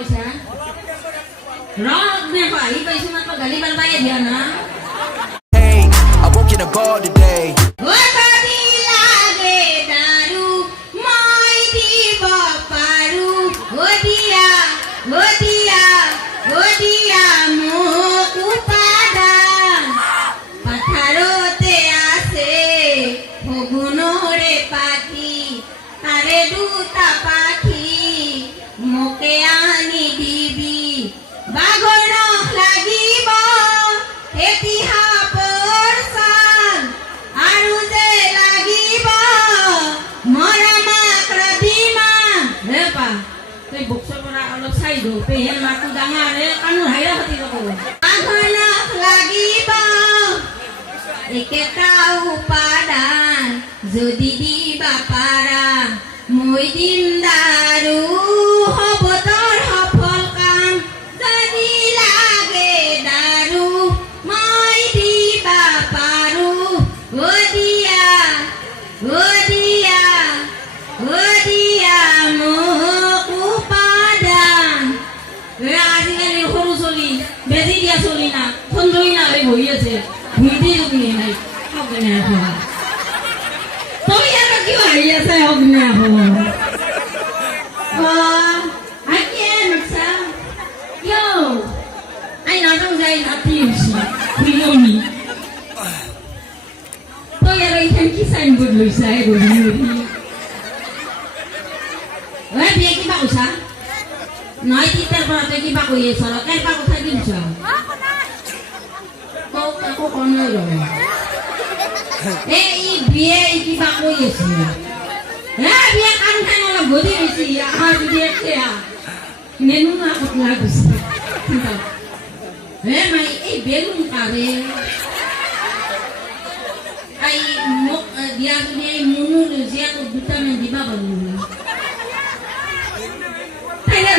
কৈছা ৰক নে পাহি পাইছো মাত্ৰ গালি পাৰবাই দিয়া না Hey, I woke in a bar today. ও কবি লাগে দাৰু মই দিব পাৰো ও দিয়া মোক উপাদান পাথাৰতে আছে ফগুনৰে পাখি তাৰে দুটা পাখি মোকে আনি দিবি বাঘৰক লাগিব এতিহাপৰ চাল আৰু যে লাগিব মৰমাক ৰাধিমা হে পা তই বক্সৰ পৰা অলপ চাই দিওঁ পেহেৰ মাকটো ডাঙাৰে কাণুৰ হাইৰা পাতি নকৰো বাঘৰক লাগিব একেটা উপাদান যদি দিবা পাৰা মই দিম দাৰু হ'ব তোৰ সফল কাম যদি লাগে দাৰু মই দিবা পাৰো ও দিয়া মোক উপাদান আজিকালি সৰু চলি বেজি দিয়া চলি না সুন্দৰী না হৈ বহি আছে ভুইটি তুমি নাই সগনে হোৱা তই আৰু কিয় আহি আছে সগনে হোৱা আকিয়ে নকছা কিয় আই নাটক যাই নাতি হৈছি ভুইলনি তই আৰু এইখান কি চাইনবোৰ্ড লৈছা এই গধূলি বিয়ে কিবা কৈছা নহয় তিতাৰ পৰা তই কিবা কৈ আছ কেইবা কথা কি কৈছ একো কণে ৰয় এই বিয়ে কিবা কৈ আছে বিয়ে কাম খাই অলপ ঘূৰি গৈছে আমাৰ বিয়ে নেনু না কতলা গৈছে মাই এই বেলুন কাৰে এই মোক দিয়া যদি এই মুনুৰ জীয়াকক দুটামান দিবা পাৰো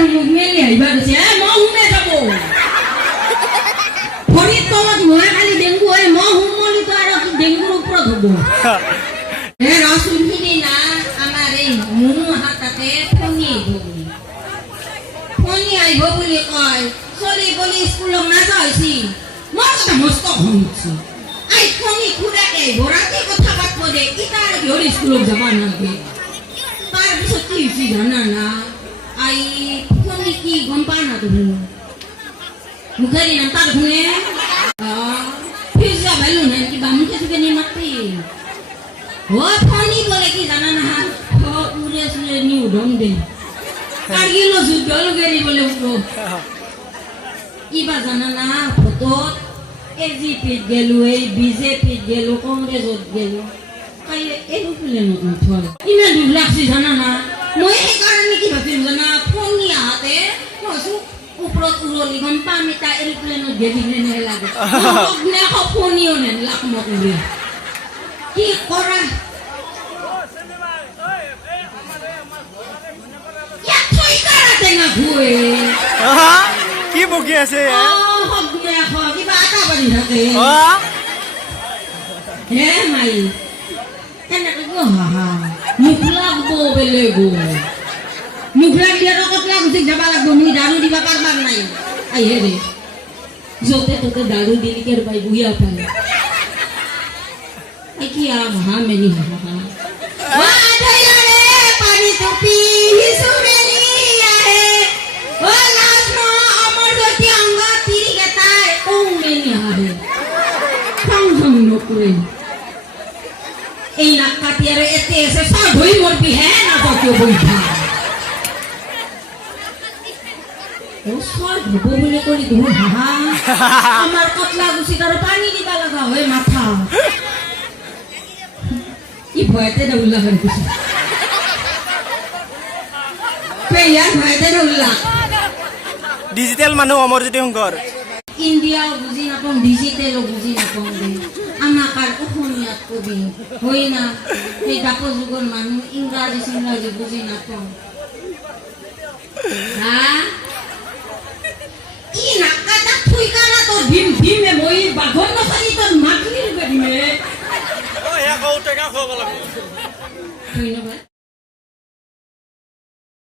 মোক মেলি আহিবা কৈছে মই শুনে যাব ভৰিত তলত মই খালি ডেংগু হয় মই শুমলিতো আৰু ডেংগুৰ ওপৰত হ'ব ৰচুনখিনি না আমাৰ এই মুনু হাততে ফণি আহিব বুলি কয় চলি বলি স্কুলক নাযা হৈছি মোৰ কথা মস্ত খং উঠছি আই ফণি খুৰাকে আহিব ৰাতি কথা পাতব দে ইটা আৰু কিহৰ স্কুলক যাবা নালাগে তাৰপিছত কি হৈছে জানা না আই ফণি কি গম পা না তুমি মুখারি না তার শুনে ফিরজা ভালো না কিবা মুখে সুখে নিয়ে মারতে ও ফণি বলে কি জানা না উড়ে সুরে নি উডং দে কারগিল যুদ্ধ লগেরি বলে উঠো ইবা জানা না ফটোত এজিপিত গেলো এই বিজেপিত গেলো কংগ্রেসত গেলো কাই এরোপ্লেন উঠল ইমান দুখ লাগছে জানা না মই সেইকাৰণে কি ভাবিম জানা ফণি আহাতে কৈছো ওপৰত উৰলি গম পাম এটা এৰোপ্লেনত গেলিলে নেলাগে অগ্নে ফণিও নেলাক মোক উৰি কি কৰা টেঙা ঘুৱে কি বকি আছে অগ্নে কিবা আটা বাঢ়ি থাকে হে মাই কেনেকৈ গো হাহা মুখ লাগব বেলেগ মুখ লাগিলে কতলা গুচি যাব লাগব মুই দাৰু দিবা পাৰবাৰ নাই আই হে ৰে যতে ততে দাৰু দিলি কেৰ পাই বুইয়া পাই আই কি আ মহা মেনি হাহা ও আদয়ারে পানি টুপি হিসুমেলি আহে ও লাস্ট আমার গতি অঙ্গ তিরি গেতায় ও মেনি আহে সংসং নকৰে এই নাক কাটি আৰু এতে আছে সব ধৰি মৰবি হে না কিয় বইঠা ও সব হব বুলি কৰি দিও হাহা আমাৰ কতলা গুছি আৰু পানী দিবা লাগা হয় মাথা ই ভয়তে দৌলা হৈ গৈছে পেয়া ভয়তে দৌলা ডিজিটেল মানুহ অমৰজ্যোতি শংকৰ ইন্ডিয়া বুজি নাপাওঁ ডিজিটেল বুজি নাপাওঁ দে আমাক আৰু অসমীয়াত কবি হয় না সেই দাপৰ যুগৰ মানুহ ইংৰাজী বুজি নাপাওঁ হা কি নাকাটা থুই কানা তোর ভীম ভীমে মই বাঘন নখানি তোর মাটির বেদিমে ও হে কও টেকা খাব লাগব ধন্যবাদ